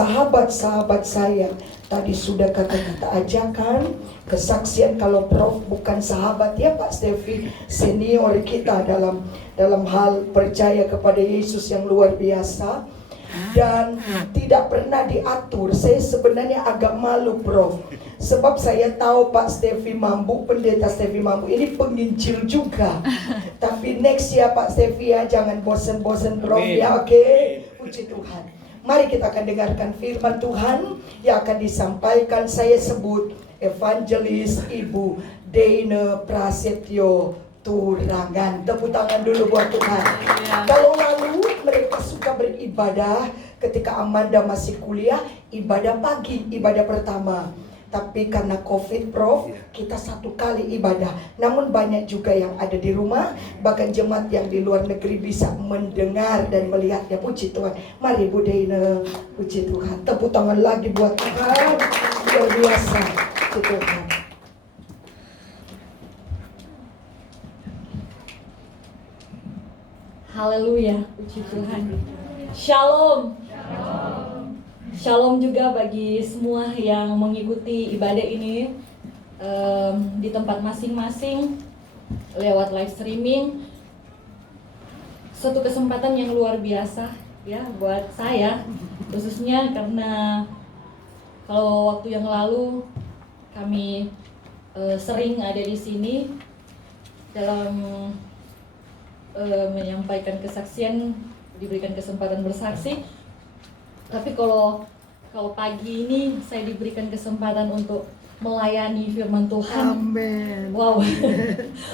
sahabat-sahabat saya tadi sudah kata-kata ajakan, kesaksian. Kalau Prof bukan sahabat ya Pak Stevi, senior kita dalam hal percaya kepada Yesus yang luar biasa. Dan tidak pernah diatur. Saya sebenarnya agak malu Prof, sebab saya tahu Pak Stevi Mambu, Pendeta Stevi Mambu ini penginjil juga. Tapi next ya Pak Stevi ya, jangan bosen-bosen Prof ya, oke? Puji Tuhan. Mari kita akan dengarkan firman Tuhan yang akan disampaikan. Saya sebut evangelis Ibu Deine Prasetyo Turangan. Tepuk tangan dulu buat Tuhan. Kalau lalu mereka suka beribadah ketika Amanda masih kuliah, ibadah pagi, ibadah pertama. Tapi karena COVID Prof, kita 1 kali ibadah. Namun banyak juga yang ada di rumah, bahkan jemaat yang di luar negeri bisa mendengar dan melihatnya. Puji Tuhan. Mari Bu Deine, puji Tuhan. Tepuk tangan lagi buat Tuhan. Luar biasa. Puji Tuhan. Haleluya, puji Tuhan. Shalom. Shalom juga bagi semua yang mengikuti ibadah ini di tempat masing-masing lewat live streaming. Suatu kesempatan yang luar biasa ya buat saya, khususnya karena kalau waktu yang lalu kami sering ada di sini dalam menyampaikan kesaksian, diberikan kesempatan bersaksi. Tapi kalau pagi ini saya diberikan kesempatan untuk melayani firman Tuhan. Amin. Wow,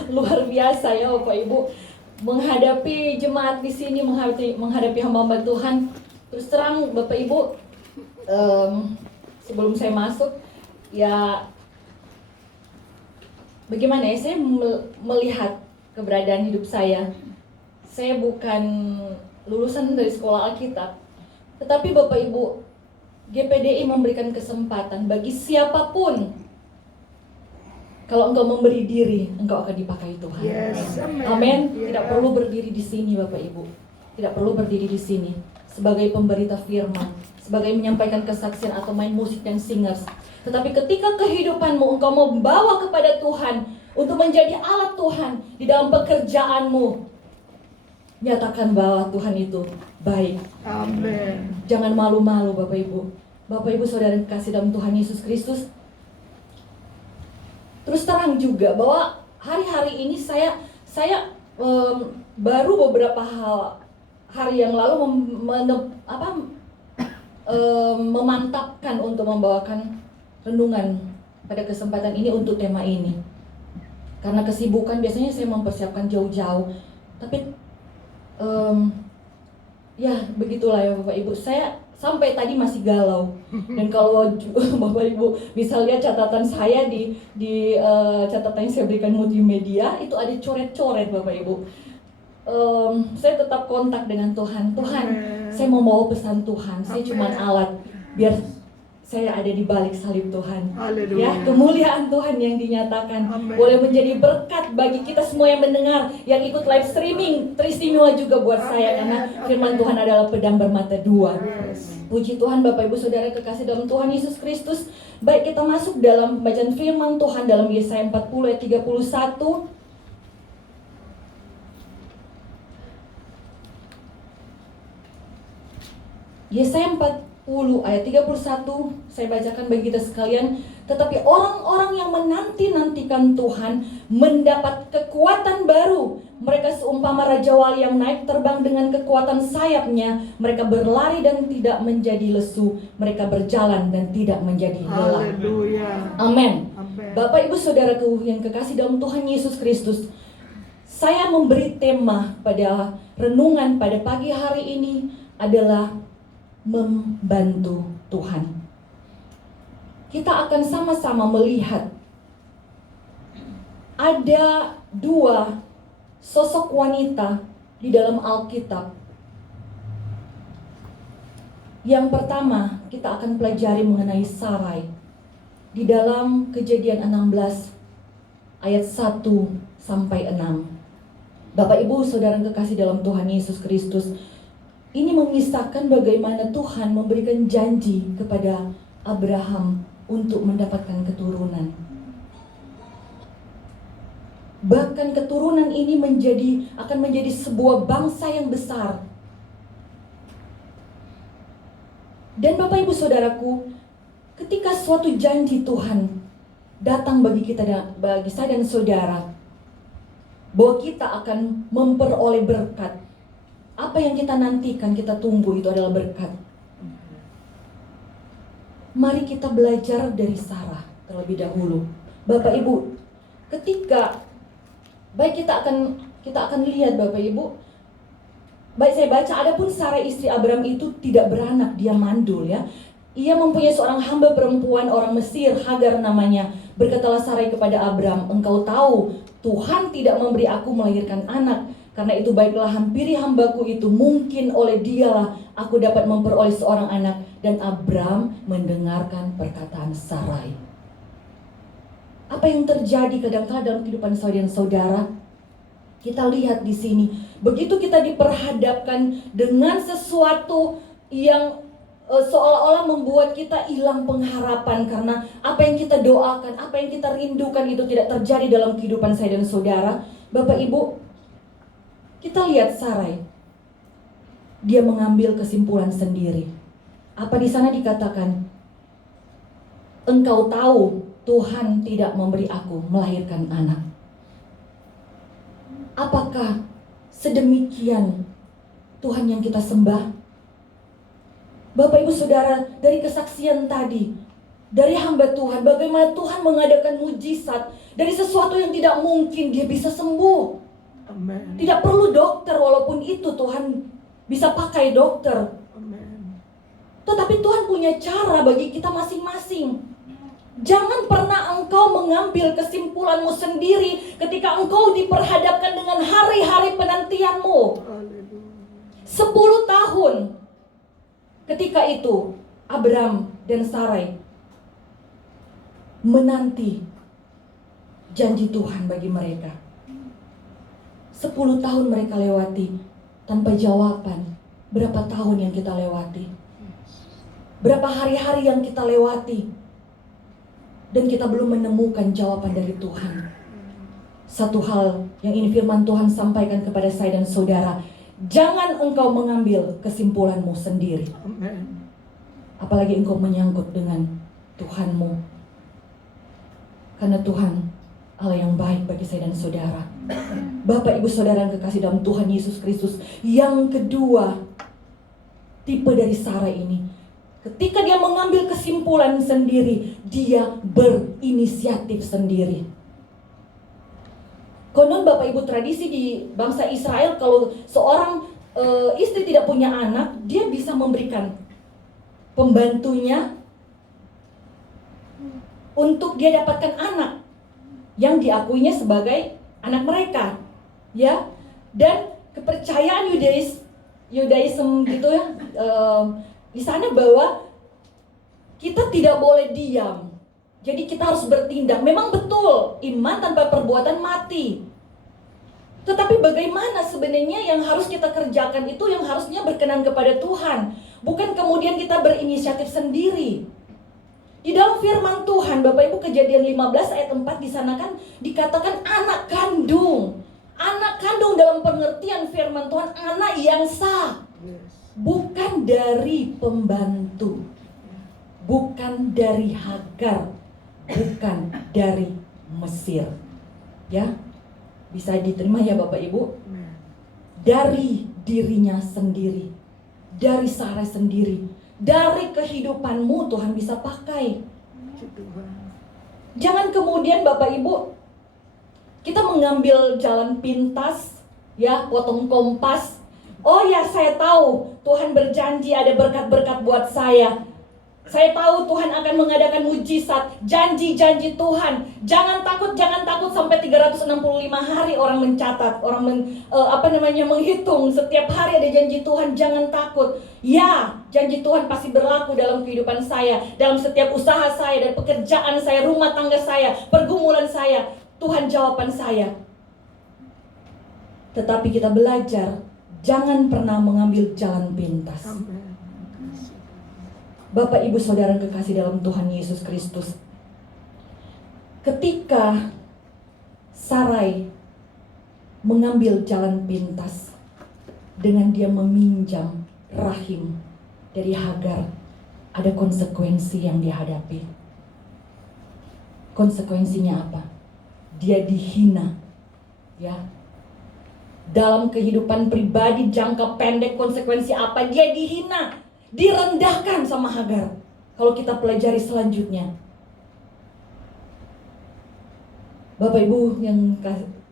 luar biasa ya Bapak Ibu. Menghadapi jemaat di sini, menghadapi hamba-hamba Tuhan. Terus terang Bapak Ibu, sebelum saya masuk, ya bagaimana ya, saya melihat keberadaan hidup saya. Saya bukan lulusan dari sekolah Alkitab, tetapi Bapak Ibu, GPDI memberikan kesempatan bagi siapapun. Kalau engkau memberi diri, engkau akan dipakai Tuhan. Yes, amin. Yeah. Tidak perlu berdiri di sini Bapak Ibu. Tidak perlu berdiri di sini sebagai pemberita firman, sebagai menyampaikan kesaksian atau main musik dan singers. Tetapi ketika kehidupanmu engkau membawa kepada Tuhan untuk menjadi alat Tuhan di dalam pekerjaanmu, nyatakan bahwa Tuhan itu baik. Amin. Jangan malu-malu Bapak Ibu. Bapak Ibu saudara kasih dalam Tuhan Yesus Kristus. Terus terang juga bahwa hari-hari ini saya baru beberapa hari yang lalu memantapkan untuk membawakan renungan pada kesempatan ini untuk tema ini. Karena kesibukan biasanya saya mempersiapkan jauh-jauh. Tapi ya begitulah ya Bapak Ibu. Saya sampai tadi masih galau. Dan kalau Bapak Ibu bisa lihat catatan saya di catatan yang saya berikan multimedia, itu ada coret-coret Bapak Ibu. Saya tetap kontak dengan Tuhan. Tuhan, saya mau bawa pesan Tuhan. Saya cuma alat biar saya ada di balik salib Tuhan. Haleluya. Ya, kemuliaan Tuhan yang dinyatakan. Amen. Boleh menjadi berkat bagi kita semua yang mendengar, yang ikut live streaming. Teristimewa juga buat saya karena firman Tuhan adalah pedang bermata dua. Puji Tuhan Bapak Ibu Saudara kekasih dalam Tuhan Yesus Kristus. Baik, kita masuk dalam pembacaan firman Tuhan dalam Yesaya 40 ayat 31. Yesaya 40 ayat 31 saya bacakan bagi kita sekalian. Tetapi orang-orang yang menanti-nantikan Tuhan mendapat kekuatan baru. Mereka seumpama Raja Wali yang naik terbang dengan kekuatan sayapnya. Mereka berlari dan tidak menjadi lesu. Mereka berjalan dan tidak menjadi lelah. Haleluya. Amin. Amin. Bapak Ibu Saudaraku yang kekasih dalam Tuhan Yesus Kristus, saya memberi tema pada renungan pada pagi hari ini adalah membantu Tuhan. Kita akan sama-sama melihat ada dua sosok wanita di dalam Alkitab. Yang pertama, kita akan pelajari mengenai Sarai di dalam Kejadian 16 ayat 1 sampai 6. Bapak Ibu Saudara kekasih dalam Tuhan Yesus Kristus, Ini mengisahkan bagaimana Tuhan memberikan janji kepada Abraham untuk mendapatkan keturunan. Bahkan keturunan ini akan menjadi sebuah bangsa yang besar. Dan Bapak Ibu Saudaraku, ketika suatu janji Tuhan datang bagi saya dan saudara, bahwa kita akan memperoleh berkat, apa yang kita nantikan, kita tunggu itu adalah berkat. Mari kita belajar dari Sarah terlebih dahulu. Bapak Ibu, ketika kita akan lihat Bapak Ibu, baik saya baca, adapun Sarah istri Abraham itu tidak beranak, dia mandul ya. Ia mempunyai seorang hamba perempuan orang Mesir, Hagar namanya. Berkatalah Sarai kepada Abraham, engkau tahu Tuhan tidak memberi aku melahirkan anak. Karena itu baiklah hampiri hambaku itu, mungkin oleh dialah aku dapat memperoleh seorang anak. Dan Abraham mendengarkan perkataan Sarai. Apa yang terjadi kadang-kadang dalam kehidupan saudara dan saudara? Kita lihat di sini, begitu kita diperhadapkan dengan sesuatu yang seolah-olah membuat kita hilang pengharapan, karena apa yang kita doakan, apa yang kita rindukan itu tidak terjadi dalam kehidupan saya dan saudara. Bapak Ibu, kita lihat Sarai, dia mengambil kesimpulan sendiri. Apa di sana dikatakan? Engkau tahu Tuhan tidak memberi aku melahirkan anak. Apakah sedemikian Tuhan yang kita sembah? Bapak Ibu Saudara, dari kesaksian tadi, dari hamba Tuhan, bagaimana Tuhan mengadakan mujizat, dari sesuatu yang tidak mungkin dia bisa sembuh. Amen. Tidak perlu dokter, walaupun itu Tuhan bisa pakai dokter. Amen. Tetapi Tuhan punya cara bagi kita masing-masing. Jangan pernah engkau mengambil kesimpulanmu sendiri ketika engkau diperhadapkan dengan hari-hari penantianmu. 10 tahun. Ketika itu Abraham dan Sarai menanti janji Tuhan bagi mereka. 10 tahun mereka lewati tanpa jawaban. Berapa tahun yang kita lewati? Berapa hari-hari yang kita lewati? Dan kita belum menemukan jawaban dari Tuhan. Satu hal yang ini firman Tuhan sampaikan kepada saya dan saudara, jangan engkau mengambil kesimpulanmu sendiri. Amen. Apalagi engkau menyangkut dengan Tuhanmu. Karena Tuhan Allah yang baik bagi saya dan saudara. Bapak Ibu Saudara yang kekasih dalam Tuhan Yesus Kristus. Yang kedua, tipe dari Sarah ini, ketika dia mengambil kesimpulan sendiri, dia berinisiatif sendiri. Konon Bapak Ibu, tradisi di bangsa Israel, kalau seorang istri tidak punya anak, dia bisa memberikan pembantunya untuk dia dapatkan anak yang diakuinya sebagai anak mereka, ya. Dan kepercayaan Yudaism gitu ya, di sana bahwa kita tidak boleh diam. Jadi kita harus bertindak. Memang betul, iman tanpa perbuatan mati. Tetapi bagaimana sebenarnya yang harus kita kerjakan itu yang harusnya berkenan kepada Tuhan. Bukan kemudian kita berinisiatif sendiri. Di dalam firman Tuhan, Bapak Ibu, Kejadian 15 ayat 4 di sana kan dikatakan anak kandung. Anak kandung dalam pengertian firman Tuhan, anak yang sah. Bukan dari pembantu. Bukan dari Hagar. Bukan dari Mesir. Ya, bisa diterima ya Bapak Ibu? Dari dirinya sendiri, dari Sarah sendiri, dari kehidupanmu Tuhan bisa pakai. Jangan kemudian Bapak Ibu kita mengambil jalan pintas, ya, potong kompas. Oh ya, saya tahu Tuhan berjanji ada berkat-berkat buat saya. Saya tahu Tuhan akan mengadakan mujizat, janji-janji Tuhan. Jangan takut sampai 365 hari orang mencatat, menghitung setiap hari ada janji Tuhan. Jangan takut. Ya, janji Tuhan pasti berlaku dalam kehidupan saya, dalam setiap usaha saya dan pekerjaan saya, rumah tangga saya, pergumulan saya. Tuhan jawaban saya. Tetapi kita belajar Jangan pernah mengambil jalan pintas. Bapak, Ibu, Saudara kekasih dalam Tuhan Yesus Kristus, ketika Sarai mengambil jalan pintas dengan dia meminjam rahim dari Hagar, ada konsekuensi yang dihadapi. Konsekuensinya apa? Dia dihina, ya. Dalam kehidupan pribadi jangka pendek, konsekuensi apa? Dia dihina, direndahkan sama Hagar. Kalau kita pelajari selanjutnya, Bapak Ibu yang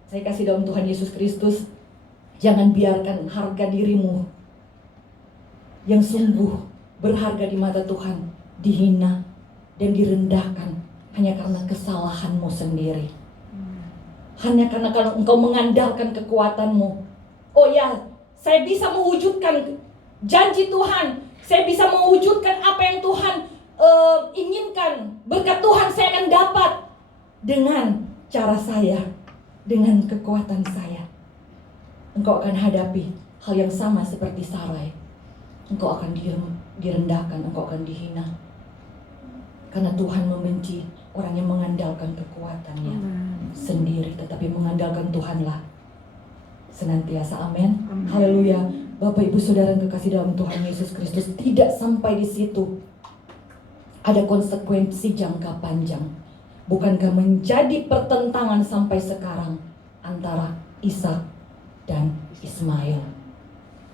saya kasih dalam Tuhan Yesus Kristus, jangan biarkan harga dirimu yang sungguh berharga di mata Tuhan dihina dan direndahkan hanya karena kesalahanmu sendiri. Hanya karena kalau engkau mengandalkan kekuatanmu. Oh ya, saya bisa mewujudkan janji Tuhan. Saya bisa mewujudkan apa yang Tuhan inginkan. Berkat Tuhan saya akan dapat dengan cara saya, dengan kekuatan saya. Engkau akan hadapi hal yang sama seperti Sarai. Engkau akan direndahkan, engkau akan dihina. Karena Tuhan membenci orang yang mengandalkan kekuatannya sendiri, tetapi mengandalkan Tuhanlah senantiasa. Amin. Haleluya. Bapak, Ibu, Saudara yang kekasih dalam Tuhan Yesus Kristus, tidak sampai di situ. Ada konsekuensi jangka panjang. Bukankah menjadi pertentangan sampai sekarang antara Ishak dan Ismail?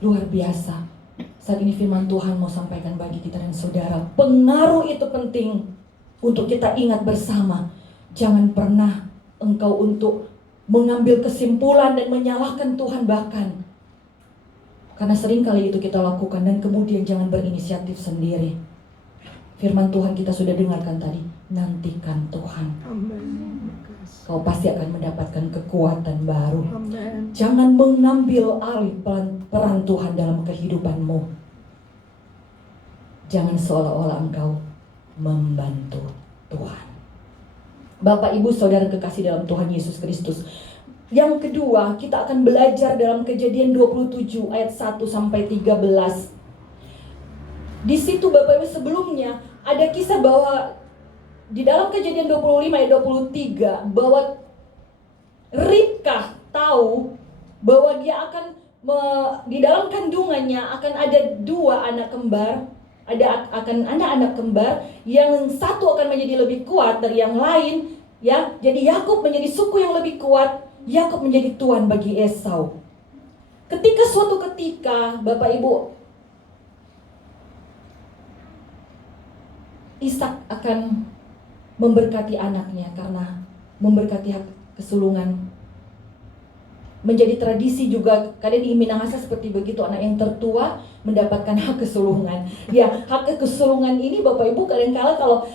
Luar biasa. Saat ini firman Tuhan mau sampaikan bagi kita dan saudara, pengaruh itu penting untuk kita ingat bersama. Jangan pernah engkau untuk mengambil kesimpulan dan menyalahkan Tuhan bahkan. Karena sering kali itu kita lakukan, dan kemudian jangan berinisiatif sendiri. Firman Tuhan kita sudah dengarkan tadi, nantikan Tuhan. Kau pasti akan mendapatkan kekuatan baru. Jangan mengambil alih peran Tuhan dalam kehidupanmu. Jangan seolah-olah engkau membantu Tuhan. Bapak, Ibu, Saudara kekasih dalam Tuhan Yesus Kristus. Yang kedua, kita akan belajar dalam Kejadian 27 ayat 1 sampai 13. Di situ Bapak Ibu sebelumnya ada kisah bahwa di dalam Kejadian 25 ayat 23 bahwa Ribkah tahu bahwa dia akan di dalam kandungannya akan ada dua anak kembar. Akan anak-anak kembar yang satu akan menjadi lebih kuat dari yang lain, ya. Jadi Yakub menjadi suku yang lebih kuat, Yakub menjadi tuan bagi Esau. Ketika suatu ketika Bapak Ibu, Ishak akan memberkati anaknya karena memberkati hak kesulungan. Menjadi tradisi juga kadang di Minahasa seperti begitu, anak yang tertua mendapatkan hak kesulungan. Ya, hak kesulungan ini Bapak Ibu kadang-kala kalau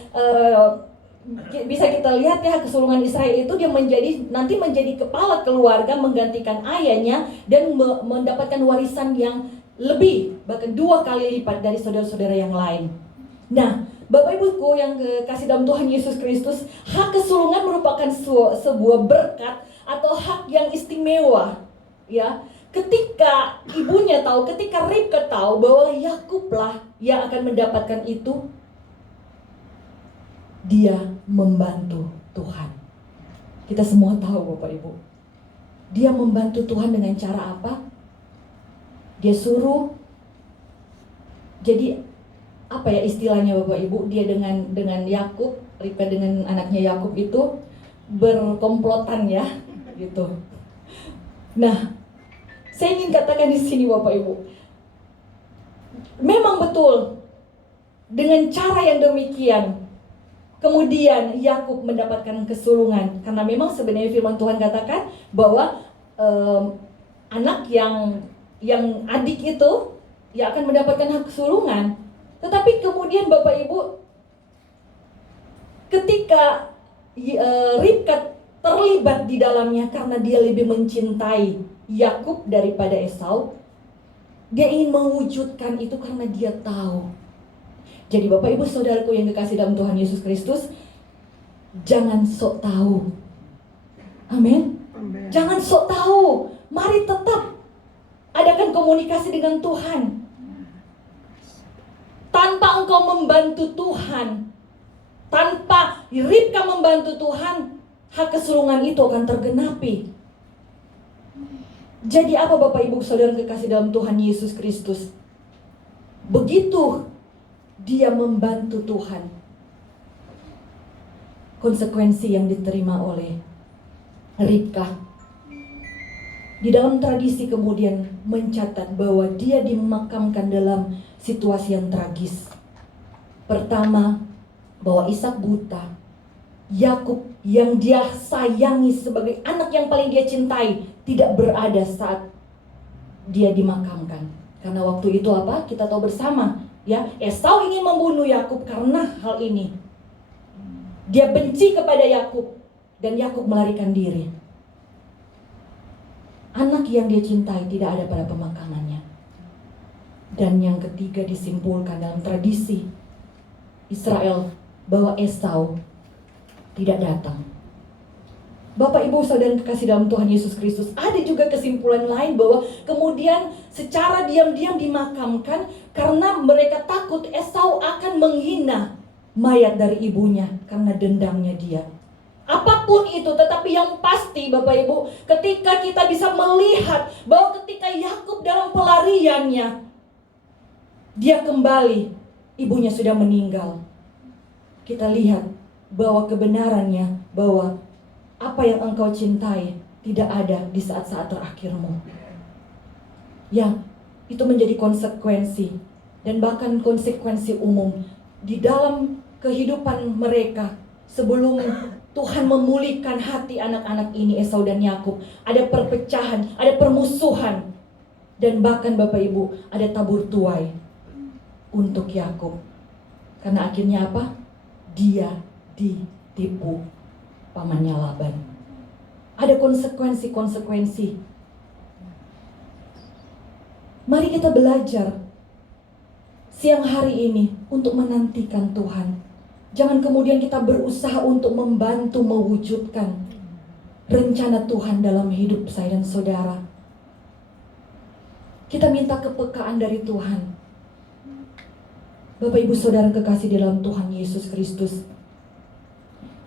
bisa kita lihat ya, hak kesulungan Israel itu dia nanti menjadi kepala keluarga, menggantikan ayahnya dan mendapatkan warisan yang lebih, bahkan 2 kali lipat dari saudara-saudara yang lain. Nah, Bapak Ibuku yang kasih dalam Tuhan Yesus Kristus, hak kesulungan merupakan sebuah berkat atau hak yang istimewa, ya. Ketika ibunya tahu, ketika Ribkah tahu bahwa Yakublah yang akan mendapatkan itu, dia membantu Tuhan. Kita semua tahu Bapak Ibu, dia membantu Tuhan dengan cara apa? Dia suruh, jadi apa ya istilahnya Bapak Ibu, dia dengan Yakub, Ribkah dengan anaknya Yakub itu berkomplotan ya, gitu. Nah, saya ingin katakan di sini Bapak Ibu, memang betul dengan cara yang demikian kemudian Yakub mendapatkan kesulungan, karena memang sebenarnya firman Tuhan katakan bahwa anak yang adik itu ya akan mendapatkan hak kesulungan. Tetapi kemudian Bapak Ibu, ketika Ribkah terlibat di dalamnya karena dia lebih mencintai Yakub daripada Esau, dia ingin mewujudkan itu karena dia tahu. Jadi Bapak Ibu Saudaraku yang dikasih dalam Tuhan Yesus Kristus, jangan sok tahu. Amin. Jangan sok tahu. Mari tetap adakan komunikasi dengan Tuhan. Tanpa engkau membantu Tuhan, tanpa Ribka membantu Tuhan, hak kesulungan itu akan tergenapi. Jadi apa Bapak Ibu Saudara kekasih dalam Tuhan Yesus Kristus? Begitu dia membantu Tuhan, konsekuensi yang diterima oleh Ribka. Di dalam tradisi kemudian mencatat bahwa dia dimakamkan dalam situasi yang tragis. Pertama, bahwa Ishak buta. Yakub yang dia sayangi sebagai anak yang paling dia cintai tidak berada saat dia dimakamkan. Karena waktu itu apa? Kita tahu bersama, ya, Esau ingin membunuh Yakub karena hal ini. Dia benci kepada Yakub dan Yakub melarikan diri. Anak yang dia cintai tidak ada pada pemakamannya. Dan yang ketiga disimpulkan dalam tradisi Israel bahwa Esau tidak datang. Bapak Ibu Saudara kekasih dalam Tuhan Yesus Kristus, ada juga kesimpulan lain bahwa kemudian secara diam-diam dimakamkan karena mereka takut Esau akan menghina mayat dari ibunya karena dendamnya dia. Apapun itu, tetapi yang pasti Bapak Ibu, ketika kita bisa melihat bahwa ketika Yakub dalam pelariannya, dia kembali, ibunya sudah meninggal. Kita lihat bahwa kebenarannya, bahwa apa yang engkau cintai tidak ada di saat-saat terakhirmu. Ya, itu menjadi konsekuensi dan bahkan konsekuensi umum di dalam kehidupan mereka sebelum Tuhan memulihkan hati anak-anak ini, Esau dan Yakub. Ada perpecahan, ada permusuhan, dan bahkan Bapak Ibu ada tabur tuai untuk Yakub. Karena akhirnya apa? Dia ditipu pamannya Laban. Ada konsekuensi-konsekuensi. Mari kita belajar siang hari ini untuk menantikan Tuhan. Jangan kemudian kita berusaha untuk membantu mewujudkan rencana Tuhan dalam hidup saya dan saudara. Kita minta kepekaan dari Tuhan. Bapak Ibu Saudara kekasih dalam Tuhan Yesus Kristus,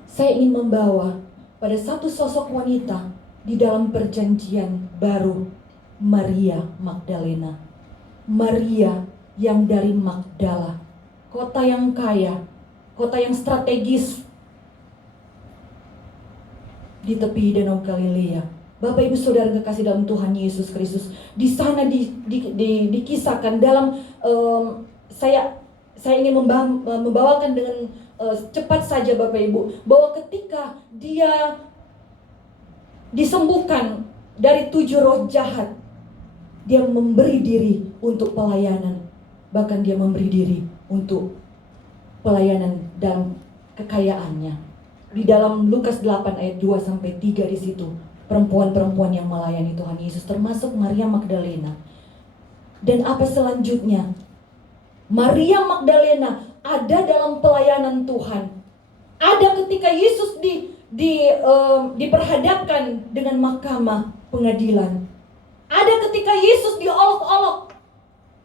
saya ingin membawa pada satu sosok wanita di dalam perjanjian baru, Maria Magdalena. Maria yang dari Magdala, kota yang kaya, kota yang strategis di tepi Danau Galilea. Bapak Ibu Saudara kekasih dalam Tuhan Yesus Kristus, di sana dikisahkan dalam saya ingin membawakan dengan cepat saja Bapak Ibu, bahwa ketika dia disembuhkan dari 7 roh jahat, dia memberi diri untuk pelayanan. Bahkan dia memberi diri untuk pelayanan dan kekayaannya. Di dalam Lukas 8 ayat 2-3 di situ, perempuan-perempuan yang melayani Tuhan Yesus, termasuk Maria Magdalena. Dan apa selanjutnya? Maria Magdalena ada dalam pelayanan Tuhan. Ada ketika Yesus diperhadapkan dengan mahkamah pengadilan. Ada ketika Yesus diolok-olok.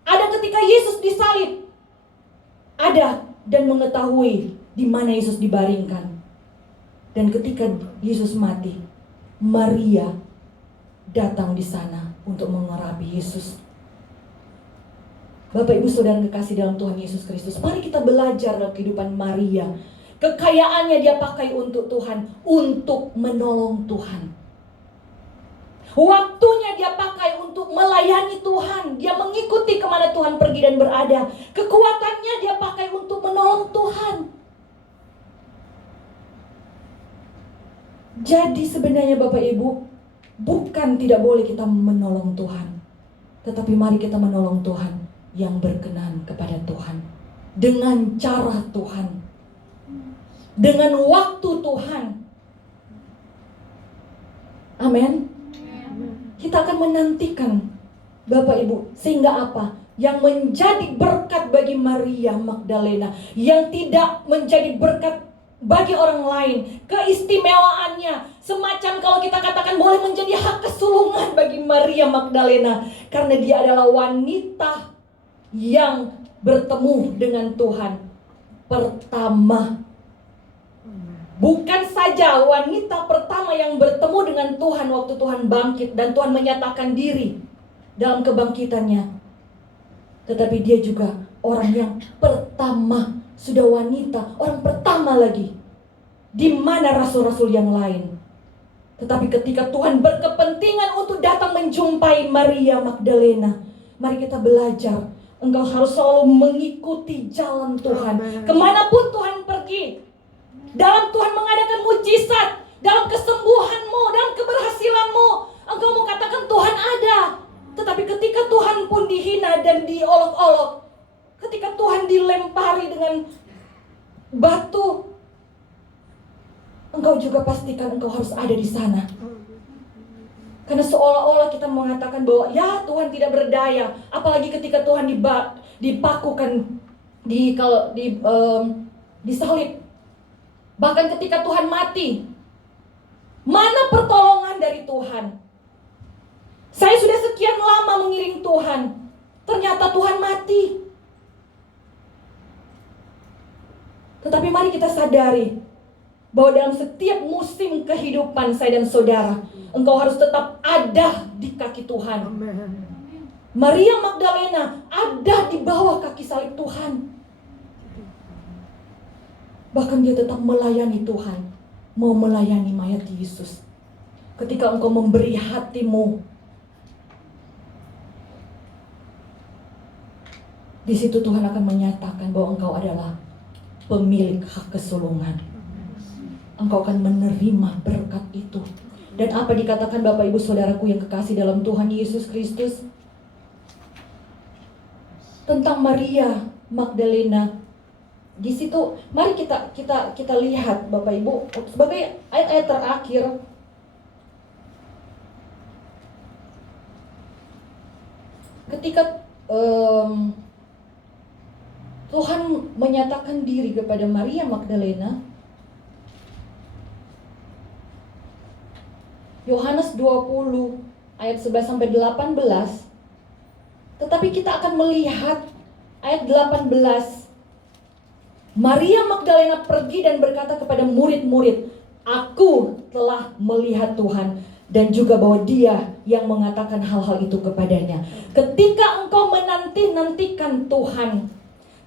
Ada ketika Yesus disalib. Ada dan mengetahui di mana Yesus dibaringkan. Dan ketika Yesus mati, Maria datang di sana untuk mengurapi Yesus. Bapak Ibu Saudara kekasih dalam Tuhan Yesus Kristus, mari kita belajar dalam kehidupan Maria. Kekayaannya dia pakai untuk Tuhan, untuk menolong Tuhan. Waktunya dia pakai untuk melayani Tuhan. Dia mengikuti kemana Tuhan pergi dan berada. Kekuatannya dia pakai untuk menolong Tuhan. Jadi sebenarnya Bapak Ibu, bukan tidak boleh kita menolong Tuhan, tetapi mari kita menolong Tuhan yang berkenan kepada Tuhan, dengan cara Tuhan, dengan waktu Tuhan. Amin. Kita akan menantikan Bapak Ibu, sehingga apa? Yang menjadi berkat bagi Maria Magdalena, yang tidak menjadi berkat bagi orang lain. Keistimewaannya semacam kalau kita katakan boleh menjadi hak kesulungan bagi Maria Magdalena, karena dia adalah wanita yang bertemu dengan Tuhan pertama. Bukan saja wanita pertama yang bertemu dengan Tuhan waktu Tuhan bangkit dan Tuhan menyatakan diri dalam kebangkitannya, tetapi dia juga orang yang pertama. Sudah wanita, orang pertama lagi. Di mana rasul-rasul yang lain? Tetapi ketika Tuhan berkepentingan untuk datang menjumpai Maria Magdalena, mari kita belajar. Engkau harus selalu mengikuti jalan Tuhan. Kemanapun Tuhan pergi, dalam Tuhan mengadakan mujizat, dalam kesembuhanmu, dalam keberhasilanmu, engkau mau katakan Tuhan ada. Tetapi ketika Tuhan pun dihina dan diolok-olok, ketika Tuhan dilempari dengan batu, engkau juga pastikan engkau harus ada di sana. Karena seolah-olah kita mengatakan bahwa ya Tuhan tidak berdaya, apalagi ketika Tuhan dipakukan, disalib. Bahkan ketika Tuhan mati, mana pertolongan dari Tuhan? Saya sudah sekian lama mengiring Tuhan, ternyata Tuhan mati. Tetapi mari kita sadari bahwa dalam setiap musim kehidupan saya dan saudara, engkau harus tetap ada di kaki Tuhan. Maria Magdalena ada di bawah kaki salib Tuhan. Bahkan dia tetap melayani Tuhan, mau melayani mayat Yesus. Ketika engkau memberi hatimu, di situ Tuhan akan menyatakan bahwa engkau adalah pemilik hak kesulungan. Engkau akan menerima berkat itu. Dan apa dikatakan Bapak Ibu Saudaraku yang kekasih dalam Tuhan Yesus Kristus tentang Maria Magdalena? Di situ mari kita lihat Bapak Ibu sebagai ayat-ayat terakhir. Ketika Tuhan menyatakan diri kepada Maria Magdalena, Yohanes 20 ayat 11 sampai 18. Tetapi kita akan melihat ayat 18. Maria Magdalena pergi dan berkata kepada murid-murid, "Aku telah melihat Tuhan," dan juga bahwa dia yang mengatakan hal-hal itu kepadanya. Ketika engkau menanti-nantikan Tuhan,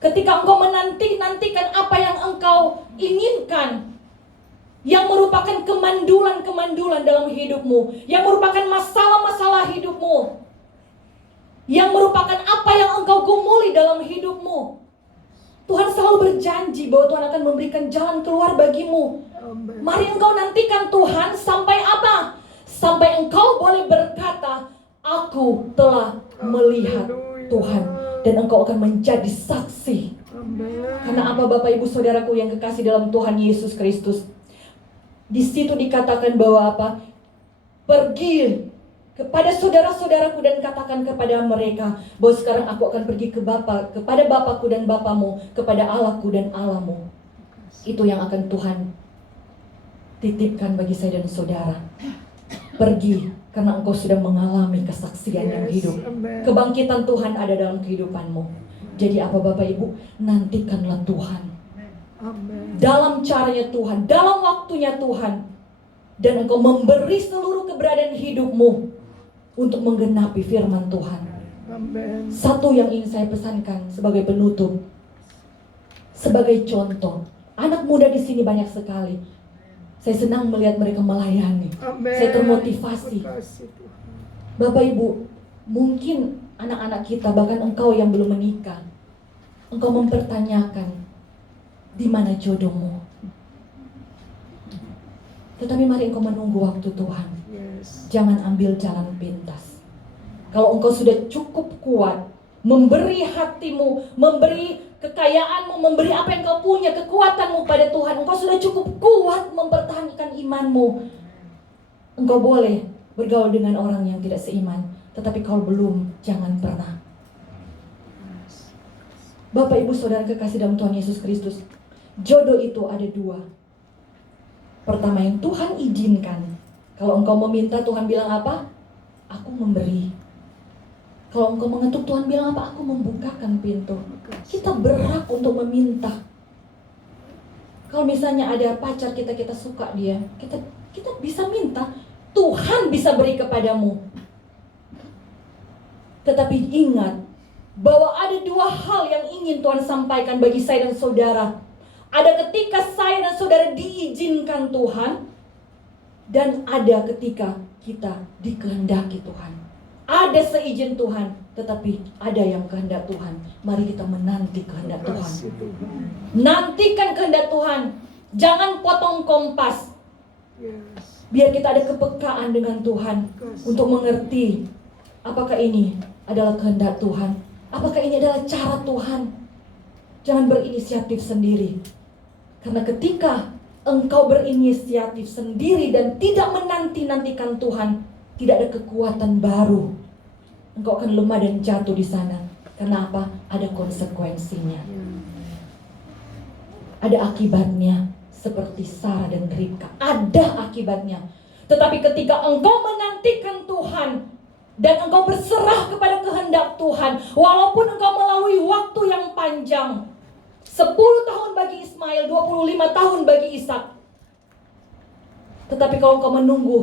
ketika engkau menanti-nantikan apa yang engkau inginkan, yang merupakan kemandulan-kemandulan dalam hidupmu, yang merupakan masalah-masalah hidupmu, yang merupakan apa yang engkau gumuli dalam hidupmu, Tuhan selalu berjanji bahwa Tuhan akan memberikan jalan keluar bagimu. Mari engkau nantikan Tuhan sampai apa? Sampai engkau boleh berkata, "Aku telah melihat Tuhan." Dan engkau akan menjadi saksi. Karena apa Bapak Ibu Saudaraku yang kekasih dalam Tuhan Yesus Kristus? Di situ dikatakan bahwa apa? Pergi kepada saudara-saudaraku dan katakan kepada mereka bahwa sekarang aku akan pergi ke Bapa, kepada Bapakku dan Bapamu, kepada Allahku dan Allahmu. Itu yang akan Tuhan titipkan bagi saya dan saudara. Pergi karena engkau sudah mengalami kesaksian yang hidup. Kebangkitan Tuhan ada dalam kehidupanmu. Jadi apa Bapak Ibu? Nantikanlah Tuhan. Dalam caranya Tuhan, dalam waktunya Tuhan. Dan engkau memberi seluruh keberadaan hidupmu untuk menggenapi firman Tuhan. Satu yang ingin saya pesankan sebagai penutup, sebagai contoh, anak muda di sini banyak sekali. Saya senang melihat mereka melayani. Saya termotivasi. Bapak Ibu, mungkin anak-anak kita, bahkan engkau yang belum menikah, engkau mempertanyakan, di mana jodohmu? Tetapi mari engkau menunggu waktu Tuhan. Jangan ambil jalan pintas. Kalau engkau sudah cukup kuat memberi hatimu, memberi kekayaanmu, memberi apa yang kau punya, kekuatanmu pada Tuhan, engkau sudah cukup kuat mempertahankan imanmu, engkau boleh bergaul dengan orang yang tidak seiman. Tetapi kalau belum, jangan pernah. Bapak Ibu Saudara kekasih dalam Tuhan Yesus Kristus, jodoh itu ada dua. Pertama yang Tuhan izinkan. Kalau engkau meminta, Tuhan bilang apa? Aku memberi. Kalau engkau mengetuk, Tuhan bilang apa? Aku membukakan pintu. Kita berhak untuk meminta. Kalau misalnya ada pacar kita suka dia, kita bisa minta. Tuhan bisa beri kepadamu. Tetapi ingat bahwa ada dua hal yang ingin Tuhan sampaikan bagi saya dan saudara. Ada ketika saya dan saudara diizinkan Tuhan, dan ada ketika kita dikehendaki Tuhan. Ada seizin Tuhan, tetapi ada yang kehendak Tuhan. Mari kita menanti kehendak Tuhan. Nantikan kehendak Tuhan. Jangan potong kompas. Biar kita ada kepekaan dengan Tuhan untuk mengerti apakah ini adalah kehendak Tuhan, apakah ini adalah cara Tuhan. Jangan berinisiatif sendiri. Karena ketika engkau berinisiatif sendiri dan tidak menanti-nantikan Tuhan, tidak ada kekuatan baru. Engkau akan lemah dan jatuh di sana. Karena apa? Ada konsekuensinya. Ada akibatnya. Seperti Sarah dan Ribka. Ada akibatnya. Tetapi ketika engkau menantikan Tuhan dan engkau berserah kepada kehendak Tuhan, walaupun engkau melalui waktu yang panjang, 10 tahun bagi Ismail, 25 tahun bagi Ishak. Tetapi kalau engkau menunggu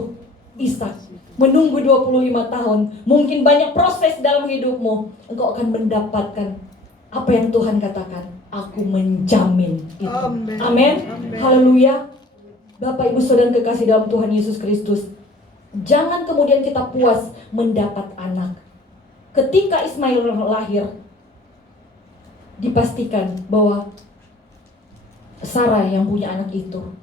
Ishak, menunggu 25 tahun, mungkin banyak proses dalam hidupmu, engkau akan mendapatkan apa yang Tuhan katakan. Aku menjamin itu. Amin. Haleluya. Bapak, Ibu, Saudara kekasih dalam Tuhan Yesus Kristus, jangan kemudian kita puas mendapat anak. Ketika Ismail lahir, dipastikan bahwa Sarah yang punya anak itu.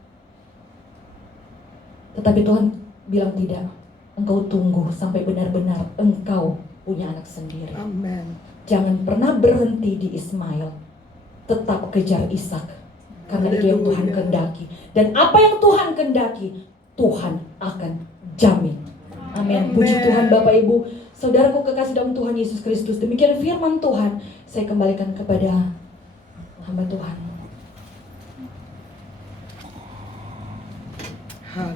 Tetapi Tuhan bilang tidak. Engkau tunggu sampai benar-benar engkau punya anak sendiri. Amen. Jangan pernah berhenti di Ismail. Tetap kejar Ishak. Karena itu yang Tuhan kehendaki. Dan apa yang Tuhan kehendaki, Tuhan akan jamin. Amin. Puji Tuhan Bapak Ibu. Saudaraku kekasih dalam Tuhan Yesus Kristus. Demikian firman Tuhan. Saya kembalikan kepada hamba Tuhan.